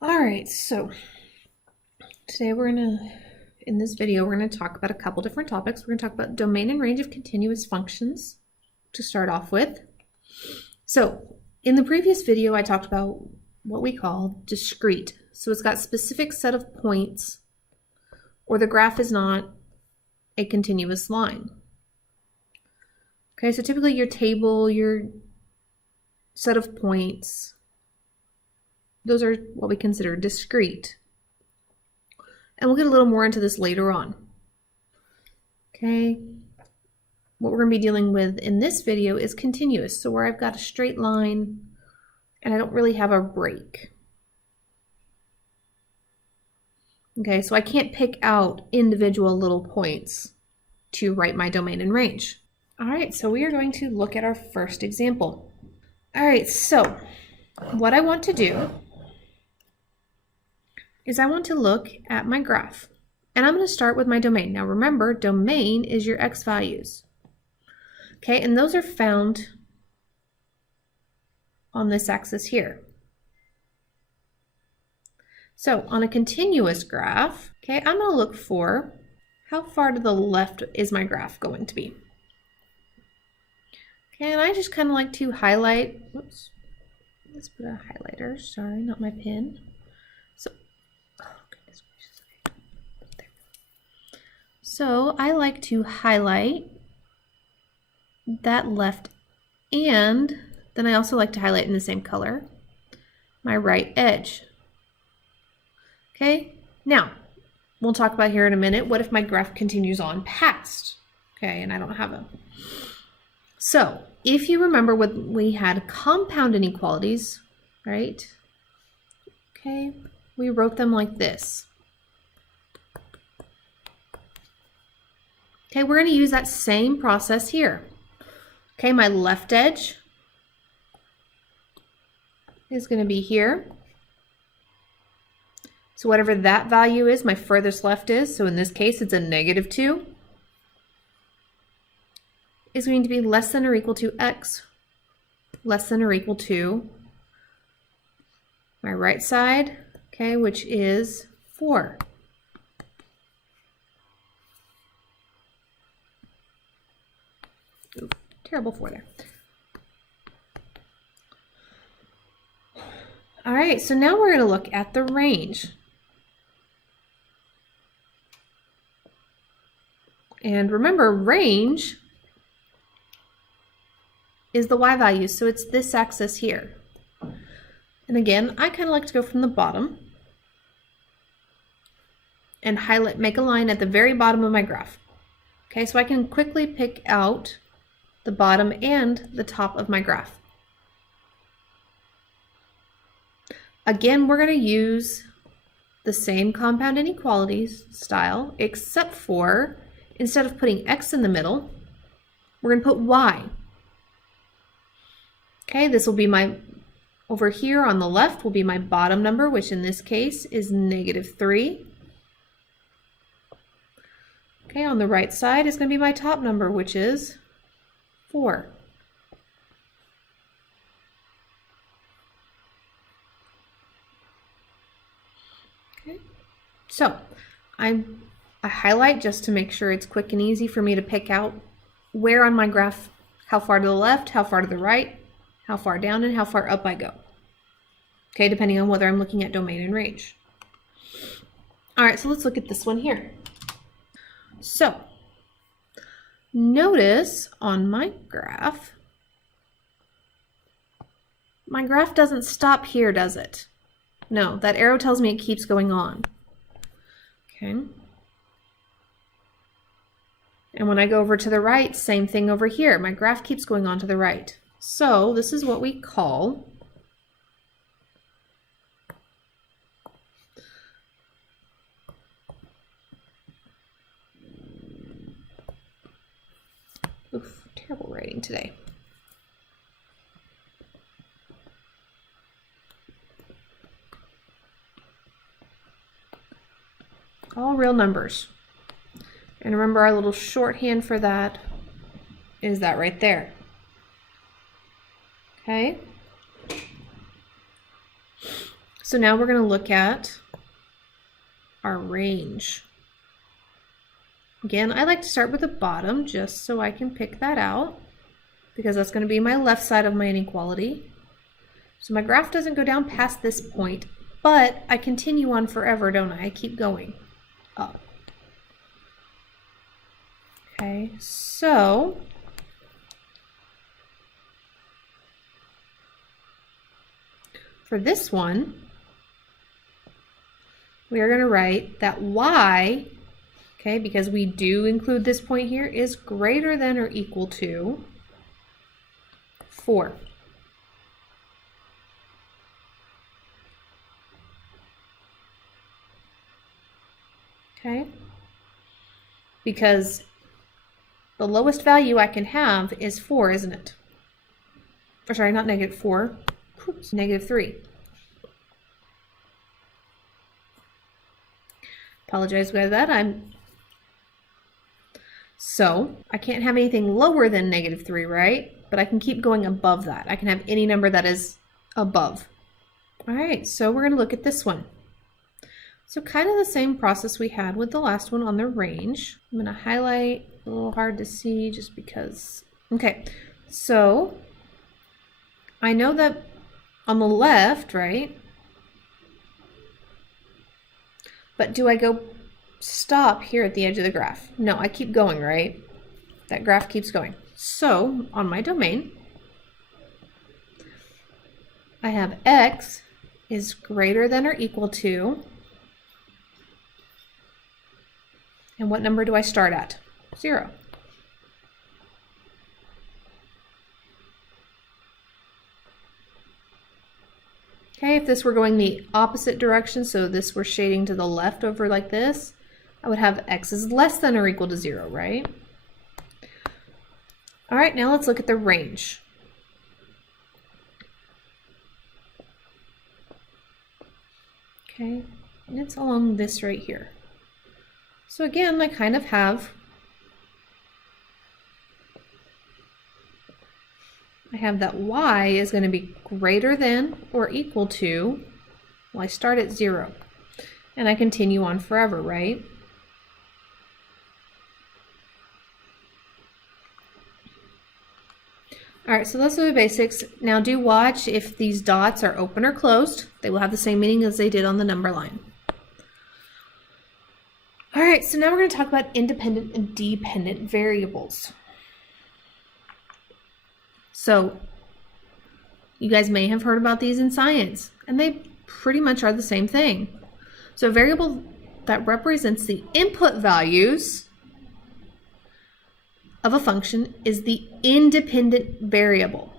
All right, so today in this video, we're gonna talk about a couple different topics. We're gonna talk about domain and range of continuous functions to start off with. So in the previous video, I talked about what we call discrete. So it's got specific set of points, or the graph is not a continuous line. Okay, so typically your table, your set of points, those are what we consider discrete. And we'll get a little more into this later on. Okay, what we're going to be dealing with in this video is continuous. So where I've got a straight line and I don't really have a break. Okay, so I can't pick out individual little points to write my domain and range. All right, so we are going to look at our first example. All right, so what I want to do is I want to look at my graph. And I'm going to start with my domain. Now remember, domain is your x values. Okay, and those are found on this axis here. So on a continuous graph, okay, I'm going to look for how far to the left is my graph going to be. Okay, and I just kind of like to highlight, whoops, let's put a highlighter, sorry, not my pen. So I like to highlight that left, and then I also like to highlight in the same color my right edge. Okay, now we'll talk about here in a minute, what if my graph continues on past, okay, and I don't have them. So if you remember when we had compound inequalities, right, okay, we wrote them like this. Okay, we're going to use that same process here. Okay, my left edge is going to be here. So whatever that value is, my furthest left is, so in this case it's a -2, is going to be less than or equal to x, less than or equal to my right side, okay, which is 4. Ooh, terrible 4 there. All right, so now we're going to look at the range. And remember, range is the y value, so it's this axis here. And again, I kind of like to go from the bottom and highlight, make a line at the very bottom of my graph. Okay, so I can quickly pick out the bottom and the top of my graph. Again, we're going to use the same compound inequalities style, except for instead of putting x in the middle, we're going to put y. Okay, this will be my, over here on the left will be my bottom number, which in this case is -3. Okay, on the right side is going to be my top number, which is 4. Okay, so I highlight just to make sure it's quick and easy for me to pick out where on my graph, how far to the left, how far to the right, how far down, and how far up I go. Okay, depending on whether I'm looking at domain and range. All right, so let's look at this one here. So notice on my graph doesn't stop here, does it? No, that arrow tells me it keeps going on. Okay. And when I go over to the right, same thing over here. My graph keeps going on to the right. So this is what we call terrible writing today. All real numbers. And remember, our little shorthand for that is that right there. Okay? So now we're going to look at our range. Again, I like to start with the bottom just so I can pick that out, because that's going to be my left side of my inequality. So my graph doesn't go down past this point, but I continue on forever, don't I? I keep going up. Okay, so for this one, we are going to write that y, okay, because we do include this point here, is greater than or equal to 4. Okay, because the lowest value I can have is 4, isn't it? Or sorry, not -4, it's -3. Apologize about that. So I can't have anything lower than -3, right? But I can keep going above that. I can have any number that is above. All right, so we're going to look at this one. So kind of the same process we had with the last one on the range. I'm going to highlight, a little hard to see just because. Okay, so I know that on the left, right? But do I go stop here at the edge of the graph? No, I keep going, right? That graph keeps going. So on my domain, I have x is greater than or equal to, and what number do I start at? 0. Okay, if this were going the opposite direction, so this were shading to the left over like this, I would have x is less than or equal to 0, right? All right, now let's look at the range. Okay, and it's along this right here. So again, I kind of have, I have that y is going to be greater than or equal to, well, I start at 0, and I continue on forever, right? All right, so those are the basics. Now do watch if these dots are open or closed. They will have the same meaning as they did on the number line. All right, so now we're going to talk about independent and dependent variables. So you guys may have heard about these in science, and they pretty much are the same thing. So a variable that represents the input values of a function is the independent variable,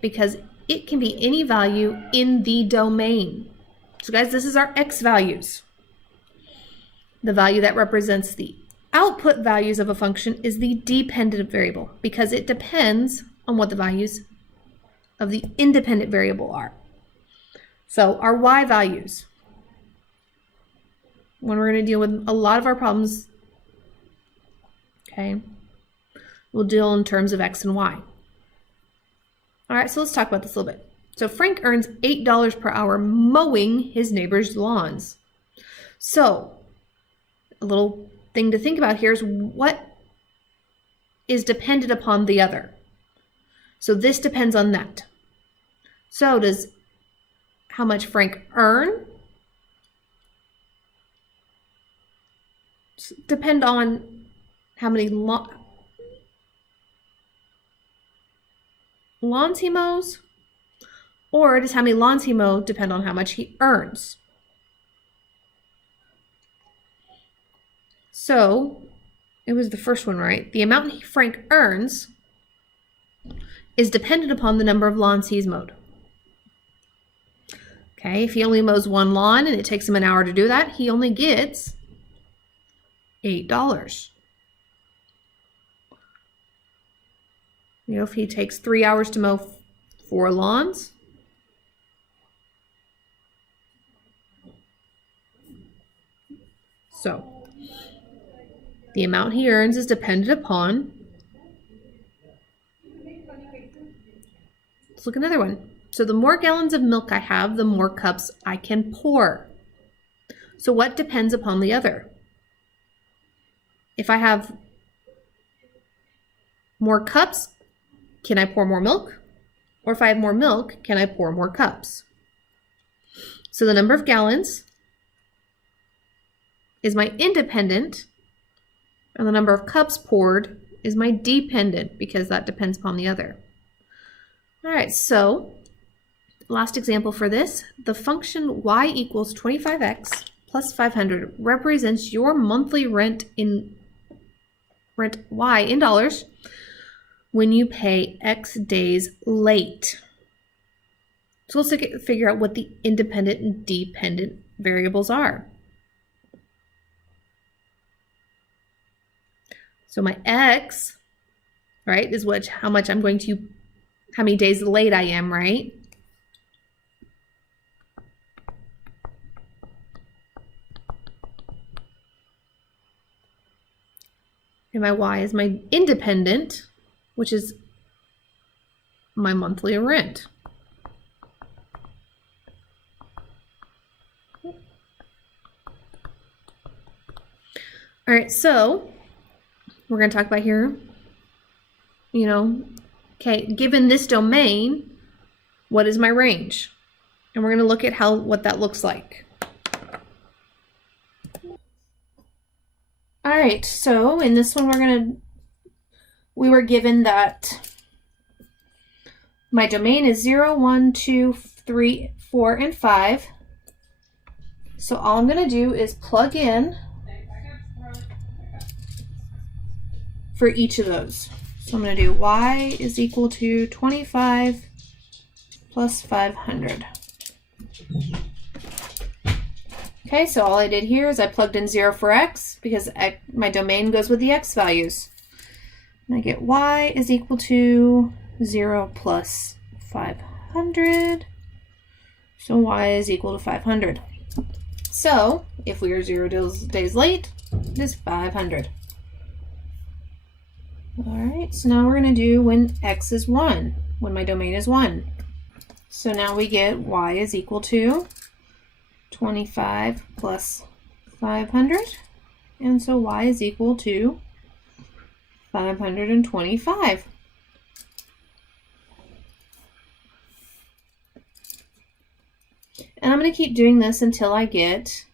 because it can be any value in the domain. So guys, this is our x values. The value that represents the output values of a function is the dependent variable, because it depends on what the values of the independent variable are. So our y values, when we're going to deal with a lot of our problems, okay, we'll deal in terms of x and y. All right, so let's talk about this a little bit. So Frank earns $8 per hour mowing his neighbor's lawns. So a little thing to think about here is what is dependent upon the other. So this depends on that. So does how much Frank earn depend on how many lawns he mows, or does how many lawns he mows depend on how much he earns? So it was the first one, right? The amount Frank earns is dependent upon the number of lawns he's mowed. Okay, if he only mows one lawn and it takes him an hour to do that, he only gets $8. You know, if he takes 3 hours to mow 4 lawns, so the amount he earns is dependent upon, let's look at another one. So the more gallons of milk I have, the more cups I can pour. So what depends upon the other? If I have more cups, can I pour more milk? Or if I have more milk, can I pour more cups? So the number of gallons is my independent, and the number of cups poured is my dependent, because that depends upon the other. All right, so last example for this, the function y equals 25x plus 500 represents your monthly rent y in dollars when you pay x days late. So let's figure out what the independent and dependent variables are. So my x, right, is how many days late I am, right? And my y is my independent, which is my monthly rent. All right, so we're going to talk about here, okay, given this domain, what is my range? And we're going to look at what that looks like. All right, so in this one, we were given that my domain is 0, 1, 2, 3, 4, and 5. So all I'm going to do is plug in for each of those. So I'm going to do y is equal to 25 plus 500. Okay, so all I did here is I plugged in 0 for x because my domain goes with the x values. And I get y is equal to 0 plus 500. So y is equal to 500. So if we are 0 days late, it is 500. All right, so now we're going to do when x is 1, when my domain is 1. So now we get y is equal to 25 plus 500. And so y is equal to 525. And I'm going to keep doing this until I get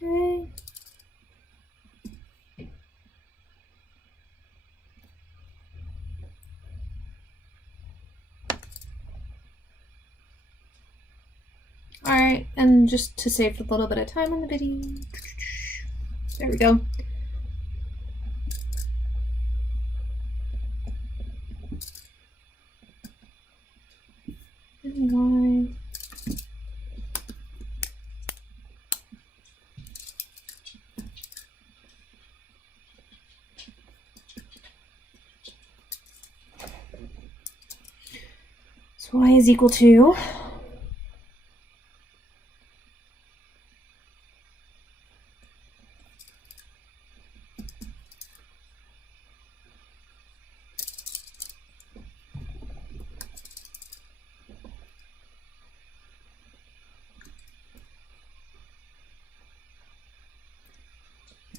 okay. All right, and just to save a little bit of time on the video, there we go. And y. So y is equal to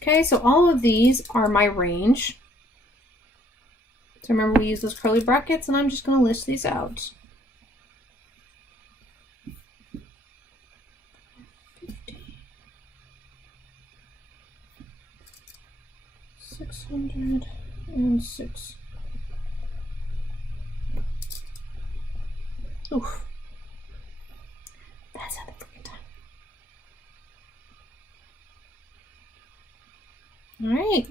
okay, so all of these are my range. So remember we use those curly brackets, and I'm just going to list these out. 606. Oof. That's not the freaking time. All right.